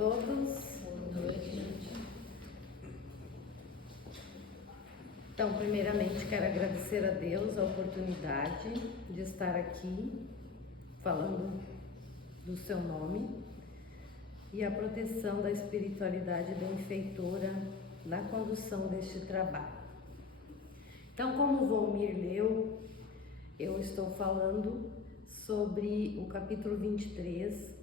todos. Boa noite. Então, primeiramente, quero agradecer a Deus a oportunidade de estar aqui falando do seu nome e a proteção da espiritualidade benfeitora na condução deste trabalho. Então, como o Volmir leu, eu estou falando sobre o capítulo 23,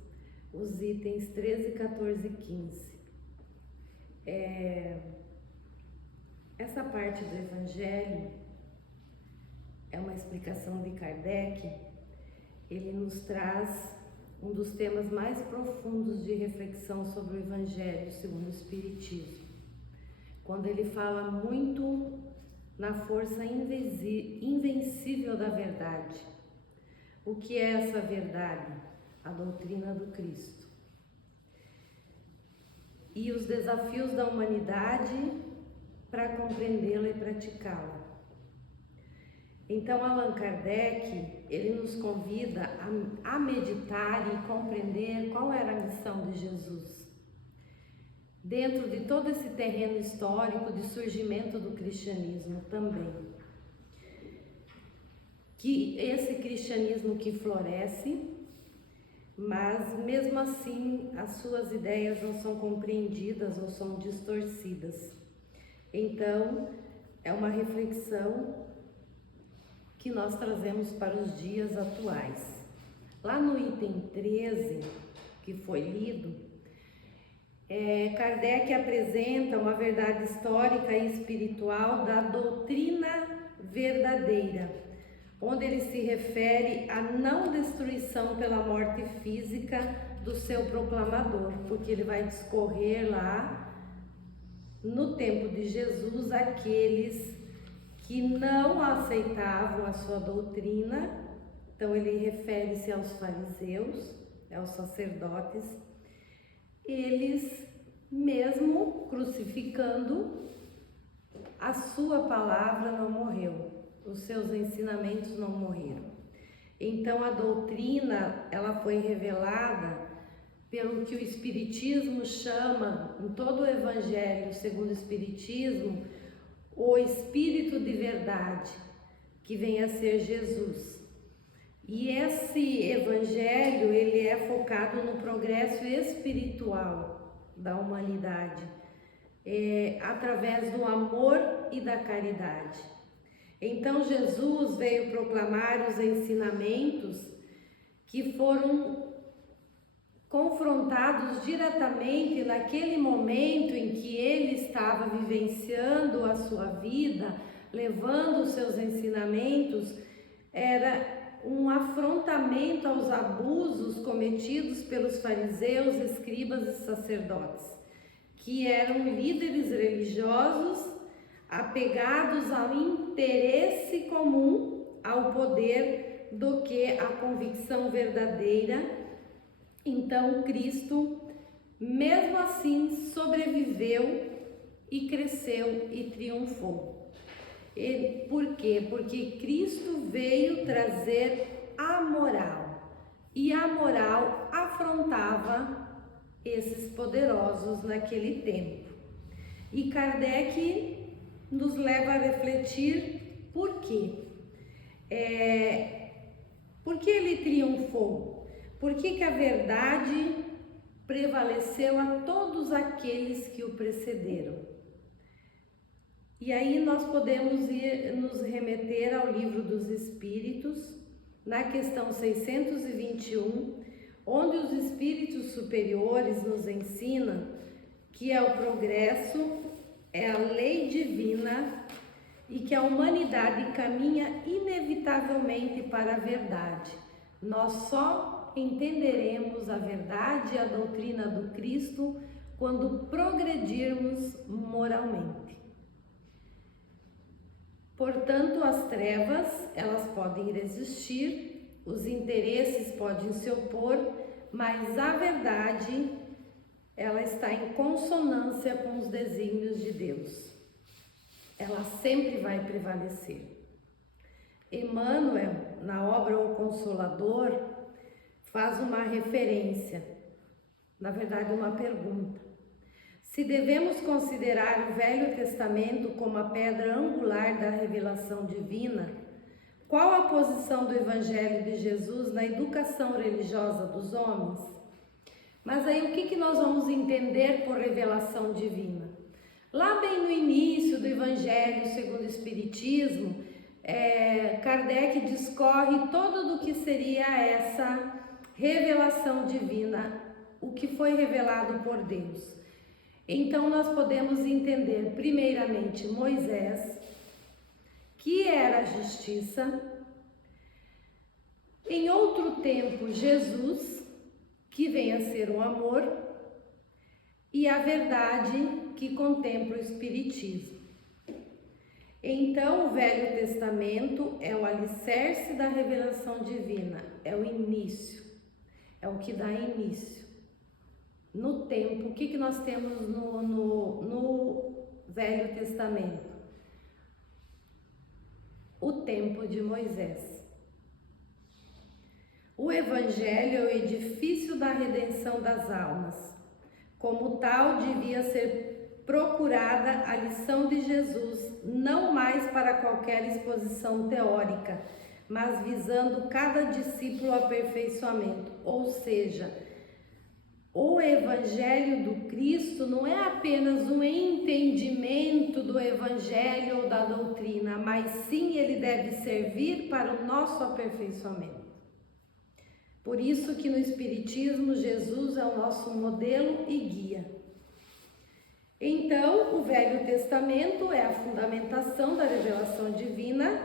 os itens 13, 14 e 15. Essa parte do Evangelho é uma explicação de Kardec. Ele nos traz um dos temas mais profundos de reflexão sobre o Evangelho segundo o Espiritismo, quando ele fala muito na força invencível da verdade. O que é essa verdade? A doutrina do Cristo. E os desafios da humanidade para compreendê-la e praticá-la. Então, Allan Kardec, ele nos convida a meditar e compreender qual era a missão de Jesus. Dentro de todo esse terreno histórico de surgimento do cristianismo também. Que esse cristianismo que floresce, mas mesmo assim as suas ideias não são compreendidas ou são distorcidas. Então, é uma reflexão que nós trazemos para os dias atuais. Lá no item 13, que foi lido, Kardec apresenta uma verdade histórica e espiritual da doutrina verdadeira, onde ele se refere à não destruição pela morte física do seu proclamador, porque ele vai discorrer lá no tempo de Jesus aqueles que não aceitavam a sua doutrina. Então ele refere-se aos fariseus, aos sacerdotes. Eles, mesmo crucificando, a sua palavra não morreu, os seus ensinamentos não morreram. Então a doutrina, ela foi revelada pelo que o Espiritismo chama, em todo o Evangelho segundo o Espiritismo, o Espírito de verdade, que vem a ser Jesus. E esse Evangelho, ele é focado no progresso espiritual da humanidade, através do amor e da caridade. Então Jesus veio proclamar os ensinamentos que foram confrontados diretamente naquele momento em que ele estava vivenciando a sua vida, levando os seus ensinamentos. Era um afrontamento aos abusos cometidos pelos fariseus, escribas e sacerdotes, que eram líderes religiosos apegados ao interesse comum, ao poder, do que a convicção verdadeira. Então Cristo, mesmo assim, sobreviveu e cresceu e triunfou. Por quê? Porque Cristo veio trazer a moral, e a moral afrontava esses poderosos naquele tempo. E Kardec nos leva a refletir por quê. Por que ele triunfou? Por que a verdade prevaleceu a todos aqueles que o precederam? E aí nós podemos nos remeter ao Livro dos Espíritos, na questão 621, onde os espíritos superiores nos ensinam que é o progresso, é a lei divina e que a humanidade caminha inevitavelmente para a verdade. Nós só entenderemos a verdade e a doutrina do Cristo quando progredirmos moralmente. Portanto, as trevas, elas podem resistir, os interesses podem se opor, mas a verdade, ela está em consonância com os desígnios de Deus. Ela sempre vai prevalecer. Emmanuel, na obra O Consolador, faz uma referência na verdade uma pergunta. Se devemos considerar o Velho Testamento como a pedra angular da revelação divina, qual a posição do Evangelho de Jesus na educação religiosa dos homens? Mas aí o que nós vamos entender por revelação divina? Lá bem no início do Evangelho segundo o Espiritismo, Kardec discorre todo do que seria essa revelação divina, o que foi revelado por Deus. Então nós podemos entender primeiramente Moisés, que era a justiça, em outro tempo Jesus, que vem a ser o amor, e a verdade, que contempla o Espiritismo. Então o Velho Testamento é o alicerce da revelação divina, é o início, é o que dá início. No tempo, o que nós temos no Velho Testamento? O tempo de Moisés. O Evangelho é o edifício da redenção das almas. Como tal, devia ser procurada a lição de Jesus, não mais para qualquer exposição teórica, mas visando cada discípulo ao aperfeiçoamento, ou seja, o Evangelho do Cristo não é apenas um entendimento do Evangelho ou da doutrina, mas sim ele deve servir para o nosso aperfeiçoamento. Por isso que no Espiritismo Jesus é o nosso modelo e guia. Então, o Velho Testamento é a fundamentação da revelação divina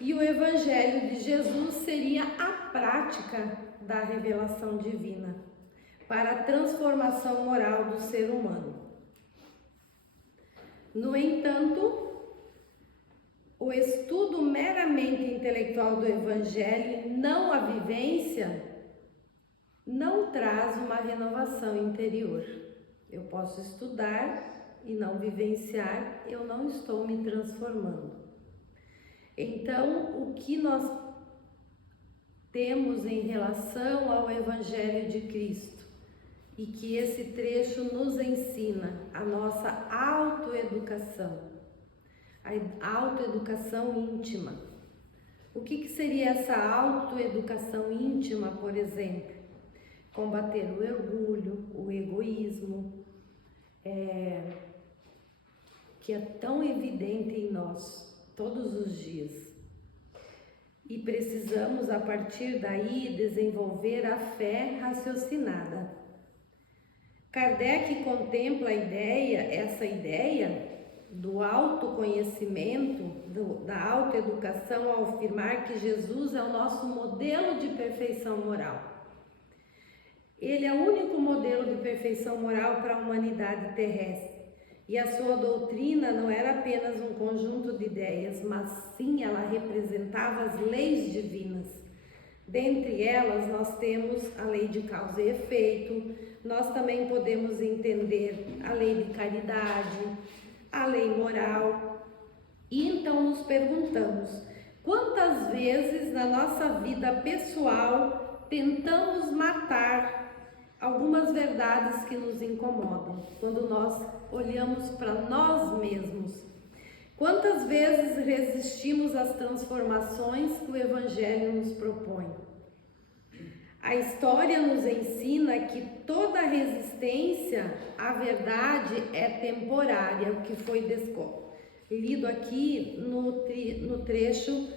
e o Evangelho de Jesus seria a prática da revelação divina para a transformação moral do ser humano. No entanto, o estudo meramente intelectual do Evangelho, não a vivência, não traz uma renovação interior. Eu posso estudar e não vivenciar, eu não estou me transformando. Então, o que nós temos em relação ao Evangelho de Cristo? E que esse trecho nos ensina a nossa autoeducação, a autoeducação íntima. O que seria essa autoeducação íntima, por exemplo? Combater o orgulho, o egoísmo, que é tão evidente em nós todos os dias. E precisamos, a partir daí, desenvolver a fé raciocinada. Kardec contempla essa ideia do autoconhecimento, da autoeducação, ao afirmar que Jesus é o nosso modelo de perfeição moral. Ele é o único modelo de perfeição moral para a humanidade terrestre. E a sua doutrina não era apenas um conjunto de ideias, mas sim ela representava as leis divinas. Dentre elas, nós temos a lei de causa e efeito, nós também podemos entender a lei de caridade, a lei moral. E então nos perguntamos, quantas vezes na nossa vida pessoal tentamos matar algumas verdades que nos incomodam, quando nós olhamos para nós mesmos? Quantas vezes resistimos às transformações que o Evangelho nos propõe? A história nos ensina que toda resistência à verdade é temporária, o que foi lido aqui no trecho,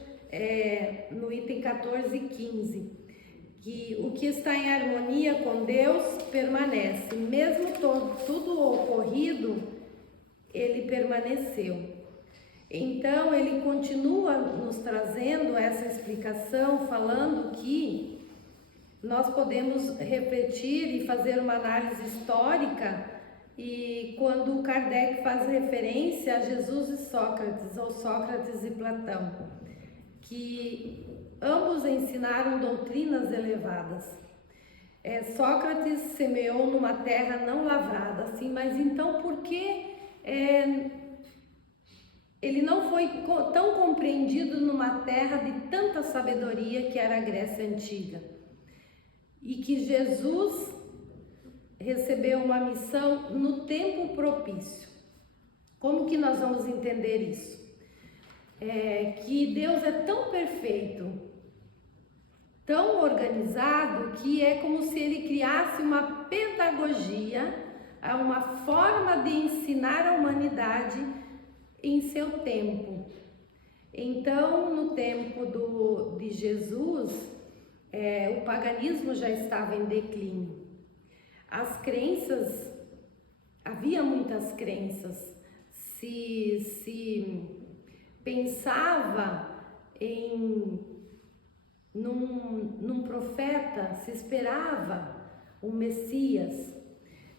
no item 14 e 15, que o que está em harmonia com Deus permanece, mesmo tudo ocorrido, ele permaneceu. Então, ele continua nos trazendo essa explicação, falando que nós podemos refletir e fazer uma análise histórica, e quando Kardec faz referência a Jesus e Sócrates, ou Sócrates e Platão, que ambos ensinaram doutrinas elevadas. Sócrates semeou numa terra não lavrada, assim, mas então por que ele não foi tão compreendido numa terra de tanta sabedoria que era a Grécia Antiga? E que Jesus recebeu uma missão no tempo propício. Como que nós vamos entender isso? Que Deus é tão perfeito, tão organizado, que é como se Ele criasse uma pedagogia, uma forma de ensinar a humanidade em seu tempo. Então, no tempo de Jesus, o paganismo já estava em declínio. As crenças, havia muitas crenças, se pensava num profeta, se esperava um Messias,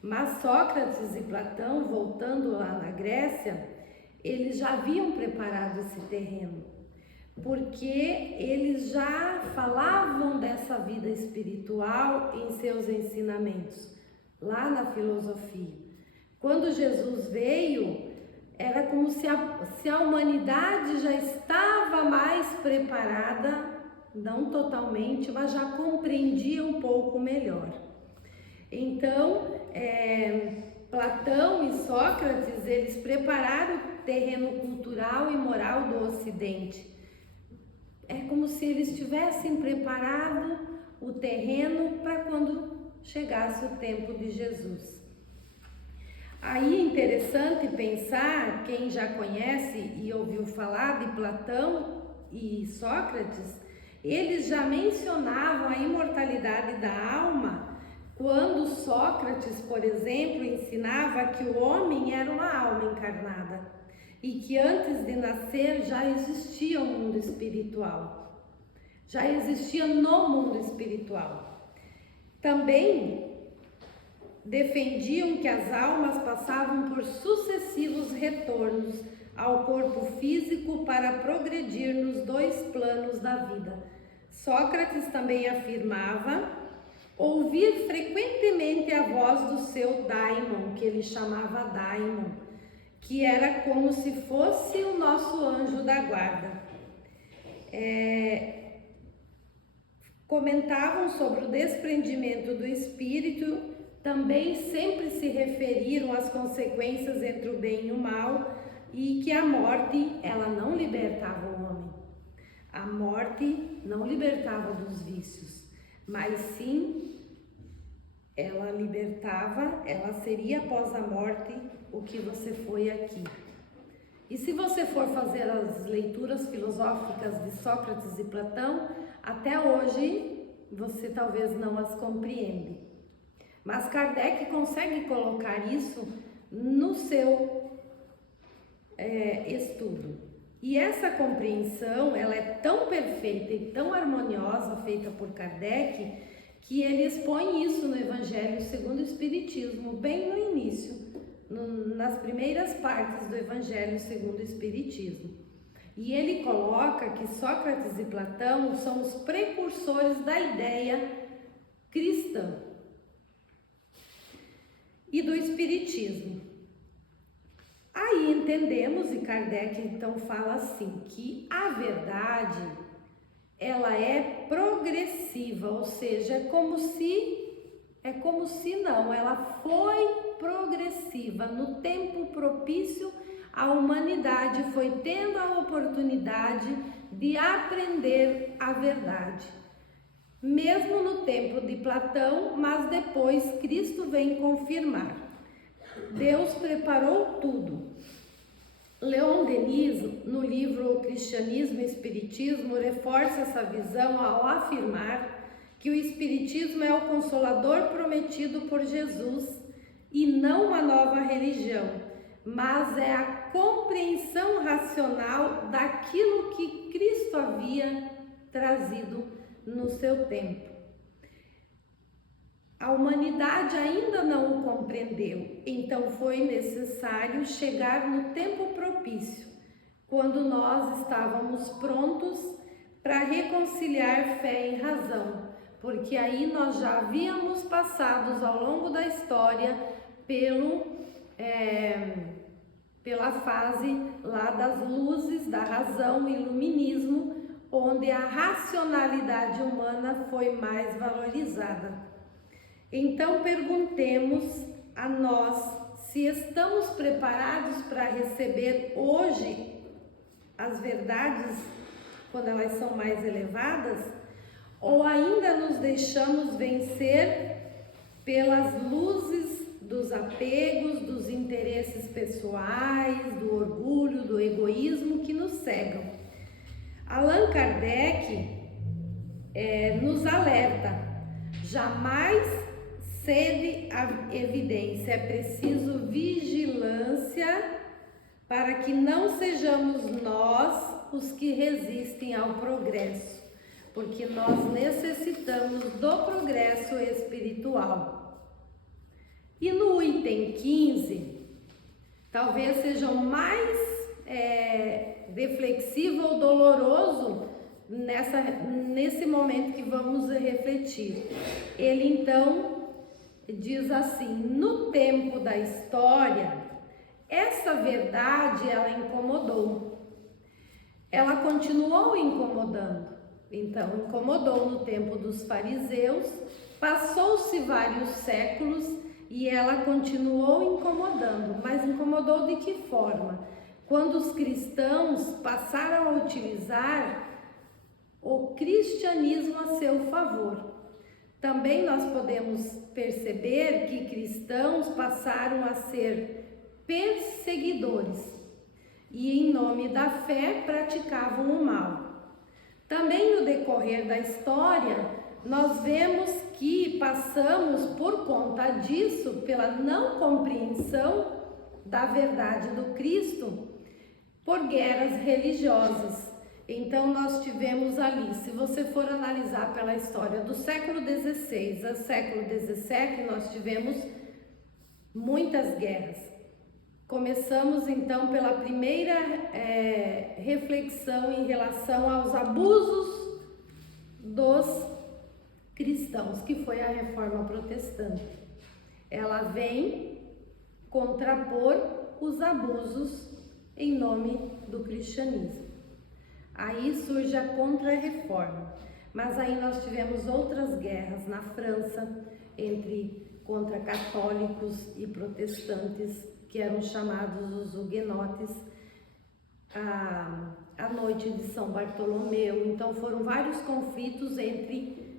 mas Sócrates e Platão, voltando lá na Grécia, eles já haviam preparado esse terreno, porque eles já falavam dessa vida espiritual em seus ensinamentos, lá na filosofia. Quando Jesus veio, era como se a humanidade já estava mais preparada, não totalmente, mas já compreendia um pouco melhor. Então, Platão e Sócrates, eles prepararam o terreno cultural e moral do Ocidente. É como se eles tivessem preparado o terreno para quando chegasse o tempo de Jesus. Aí é interessante pensar, quem já conhece e ouviu falar de Platão e Sócrates, eles já mencionavam a imortalidade da alma, quando Sócrates, por exemplo, ensinava que o homem era uma alma encarnada e que antes de nascer já existia o mundo espiritual, já existia no mundo espiritual. Também defendiam que as almas passavam por sucessivos retornos ao corpo físico para progredir nos dois planos da vida. Sócrates também afirmava ouvir frequentemente a voz do seu daimon, que ele chamava daimon, que era como se fosse o nosso anjo da guarda. Comentavam sobre o desprendimento do espírito, também sempre se referiram às consequências entre o bem e o mal, e que a morte, ela não libertava o homem. A morte não libertava dos vícios, mas sim ela libertava, ela seria após a morte o que você foi aqui. E se você for fazer as leituras filosóficas de Sócrates e Platão, até hoje você talvez não as compreende. Mas Kardec consegue colocar isso no seu estudo. E essa compreensão, ela é tão perfeita e tão harmoniosa, feita por Kardec, que ele expõe isso no Evangelho segundo o Espiritismo, bem no início, nas primeiras partes do Evangelho segundo o Espiritismo. E ele coloca que Sócrates e Platão são os precursores da ideia cristã e do Espiritismo. Aí entendemos, e Kardec então fala assim, que a verdade, ela é progressiva, ou seja, é como se não, ela foi progressiva. No tempo propício, a humanidade foi tendo a oportunidade de aprender a verdade. Mesmo no tempo de Platão, mas depois Cristo vem confirmar. Deus preparou tudo. Leon Denis, no livro Cristianismo e Espiritismo, reforça essa visão ao afirmar que o Espiritismo é o Consolador prometido por Jesus e não uma nova religião, mas é a compreensão racional daquilo que Cristo havia trazido no seu tempo. A humanidade ainda não o compreendeu, então foi necessário chegar no tempo propício, quando nós estávamos prontos para reconciliar fé e razão, porque aí nós já havíamos passado ao longo da história pela fase lá das luzes, da razão, iluminismo, onde a racionalidade humana foi mais valorizada. Então perguntemos a nós se estamos preparados para receber hoje as verdades quando elas são mais elevadas, ou ainda nos deixamos vencer pelas luzes dos apegos, dos interesses pessoais, do orgulho, do egoísmo que nos cegam. Allan Kardec nos alerta: jamais cede a evidência, é preciso vigilância para que não sejamos nós os que resistem ao progresso, porque nós necessitamos do progresso espiritual. E no item 15, talvez seja o mais reflexivo ou doloroso nesse momento que vamos refletir. Ele então diz assim: no tempo da história, essa verdade ela incomodou. Ela continuou incomodando. Então, incomodou no tempo dos fariseus, passou-se vários séculos e ela continuou incomodando. Mas incomodou de que forma? Quando os cristãos passaram a utilizar o cristianismo a seu favor. Também nós podemos perceber que cristãos passaram a ser perseguidores e, em nome da fé, praticavam o mal. Também no decorrer da história, nós vemos que passamos, por conta disso, pela não compreensão da verdade do Cristo, por guerras religiosas. Então nós tivemos ali, se você for analisar pela história do século XVI ao século XVII, nós tivemos muitas guerras. Começamos então pela primeira reflexão em relação aos abusos dos cristãos, que foi a Reforma Protestante. Ela vem contrapor os abusos em nome do cristianismo. Aí surge a Contra-Reforma, mas aí nós tivemos outras guerras na França, contra católicos e protestantes, que eram chamados os huguenotes, a noite de São Bartolomeu. Então foram vários conflitos entre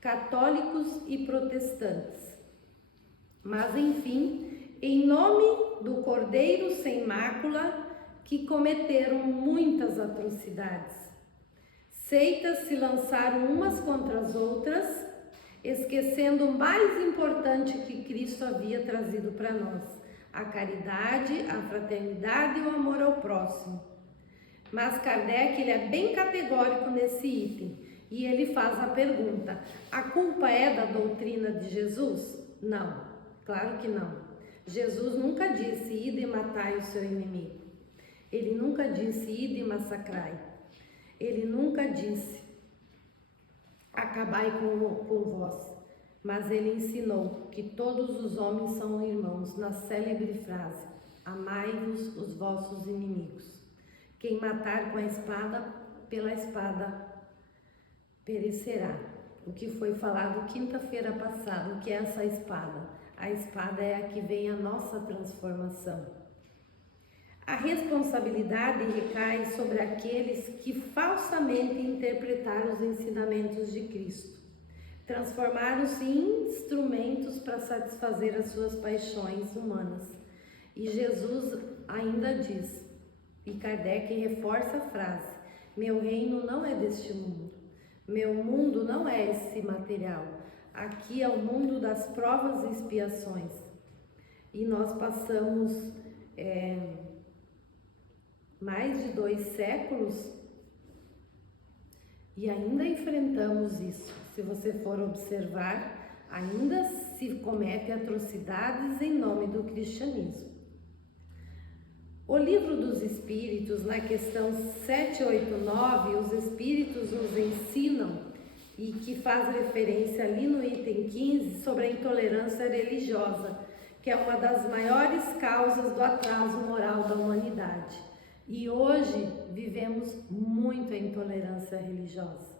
católicos e protestantes. Mas enfim, em nome do Cordeiro sem mácula, que cometeram muitas atrocidades. Seitas se lançaram umas contra as outras, esquecendo o mais importante que Cristo havia trazido para nós: a caridade, a fraternidade e o amor ao próximo. Mas Kardec ele é bem categórico nesse item e ele faz a pergunta: a culpa é da doutrina de Jesus? Não, claro que não. Jesus nunca disse: ide e matai o seu inimigo. Ele nunca disse: ide e massacrai. Ele nunca disse: acabai com vós. Mas ele ensinou que todos os homens são irmãos, na célebre frase: amai-vos os vossos inimigos. Quem matar com a espada, pela espada perecerá. O que foi falado quinta-feira passada, o que é essa espada? A espada é a que vem a nossa transformação. A responsabilidade recai sobre aqueles que falsamente interpretaram os ensinamentos de Cristo. Transformaram-se em instrumentos para satisfazer as suas paixões humanas. E Jesus ainda diz, e Kardec reforça a frase: meu reino não é deste mundo. Meu mundo não é esse material. Aqui é o mundo das provas e expiações. E nós passamos mais de 2 séculos e ainda enfrentamos isso. Se você for observar, ainda se comete atrocidades em nome do cristianismo. O Livro dos Espíritos, na questão 789, os Espíritos nos ensinam, e que faz referência ali no item 15, sobre a intolerância religiosa, que é uma das maiores causas do atraso moral da humanidade. E hoje vivemos muito a intolerância religiosa.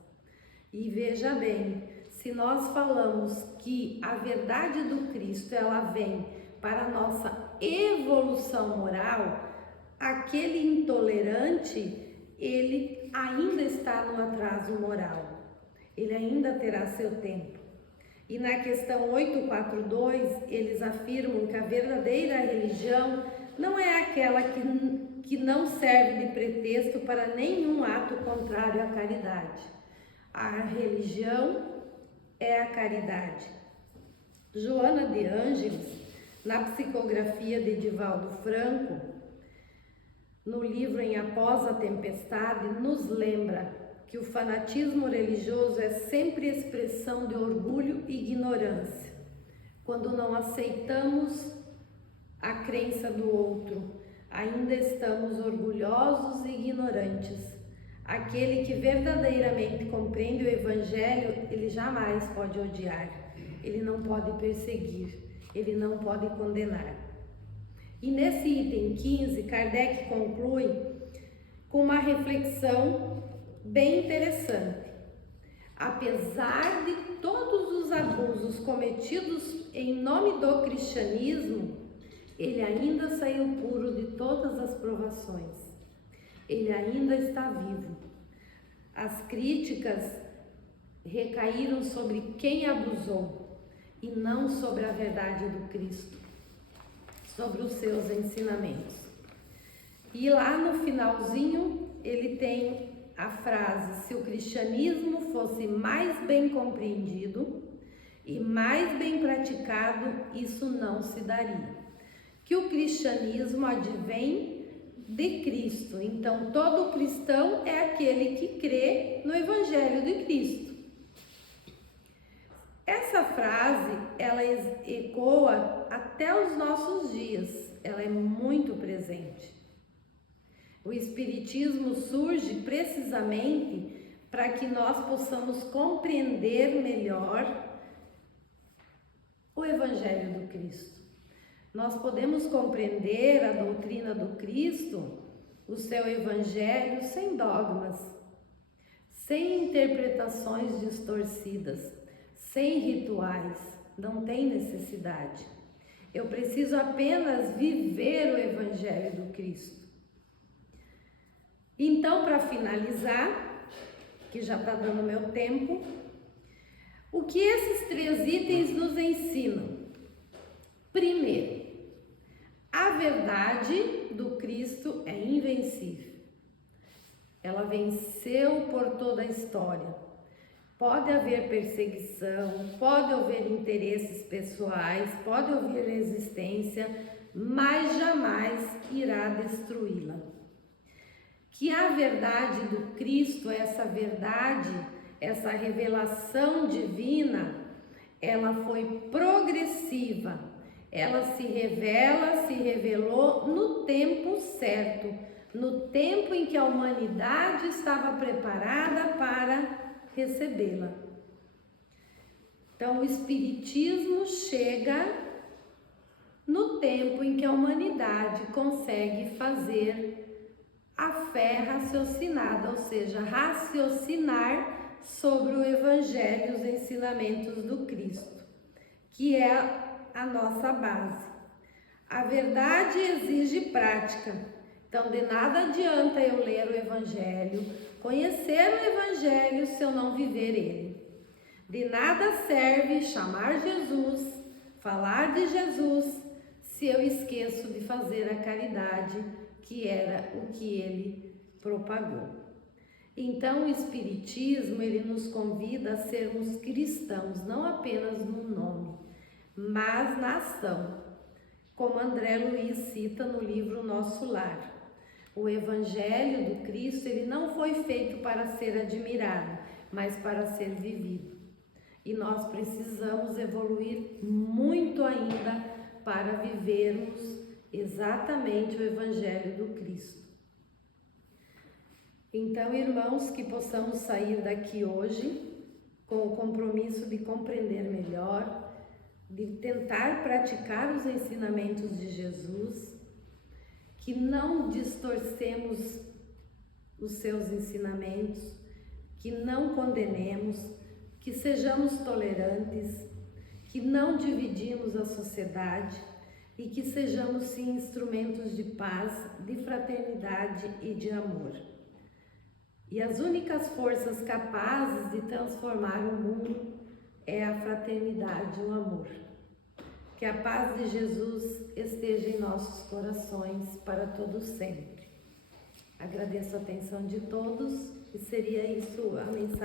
E veja bem, se nós falamos que a verdade do Cristo ela vem para a nossa evolução moral, aquele intolerante, ele ainda está no atraso moral, ele ainda terá seu tempo. E na questão 842, eles afirmam que a verdadeira religião não é aquela que não serve de pretexto para nenhum ato contrário à caridade. A religião é a caridade. Joana de Ângeles, na psicografia de Divaldo Franco, no livro Em Após a Tempestade, nos lembra que o fanatismo religioso é sempre expressão de orgulho e ignorância, quando não aceitamos a crença do outro, ainda estamos orgulhosos e ignorantes. Aquele que verdadeiramente compreende o Evangelho, ele jamais pode odiar, ele não pode perseguir, ele não pode condenar. E nesse item 15, Kardec conclui com uma reflexão bem interessante. Apesar de todos os abusos cometidos em nome do cristianismo, ele ainda saiu puro de todas as provações. Ele ainda está vivo. As críticas recaíram sobre quem abusou e não sobre a verdade do Cristo, sobre os seus ensinamentos. E lá no finalzinho ele tem a frase: se o cristianismo fosse mais bem compreendido e mais bem praticado, isso não se daria. Que o cristianismo advém de Cristo, então todo cristão é aquele que crê no Evangelho de Cristo. Essa frase, ela ecoa até os nossos dias, ela é muito presente. O Espiritismo surge precisamente para que nós possamos compreender melhor o Evangelho do Cristo. Nós podemos compreender a doutrina do Cristo, o seu Evangelho, sem dogmas, sem interpretações distorcidas, sem rituais, não tem necessidade. Eu preciso apenas viver o Evangelho do Cristo. Então, para finalizar, que já está dando meu tempo, o que esses 3 itens nos ensinam? Primeiro, a verdade do Cristo é invencível. Ela venceu por toda a história. Pode haver perseguição, pode haver interesses pessoais, pode haver resistência, mas jamais irá destruí-la. Que a verdade do Cristo, essa verdade, essa revelação divina, ela foi progressiva, ela se revelou no tempo certo, no tempo em que a humanidade estava preparada para recebê-la. Então, o Espiritismo chega no tempo em que a humanidade consegue fazer a fé raciocinada, ou seja, raciocinar sobre o Evangelho e os ensinamentos do Cristo, que é a nossa base. A verdade exige prática, então de nada adianta eu ler o Evangelho, conhecer o Evangelho se eu não viver ele. De nada serve chamar Jesus, falar de Jesus, se eu esqueço de fazer a caridade, que era o que ele propagou. Então o Espiritismo, ele nos convida a sermos cristãos, não apenas no nome, mas na ação, como André Luiz cita no livro Nosso Lar. O Evangelho do Cristo, ele não foi feito para ser admirado, mas para ser vivido. E nós precisamos evoluir muito ainda para vivermos exatamente o Evangelho do Cristo. Então, irmãos, que possamos sair daqui hoje com o compromisso de compreender melhor, de tentar praticar os ensinamentos de Jesus, que não distorcemos os seus ensinamentos, que não condenemos, que sejamos tolerantes, que não dividimos a sociedade e que sejamos sim instrumentos de paz, de fraternidade e de amor. E as únicas forças capazes de transformar o mundo é a fraternidade e o amor. Que a paz de Jesus esteja em nossos corações para todos sempre. Agradeço a atenção de todos e seria isso a mensagem.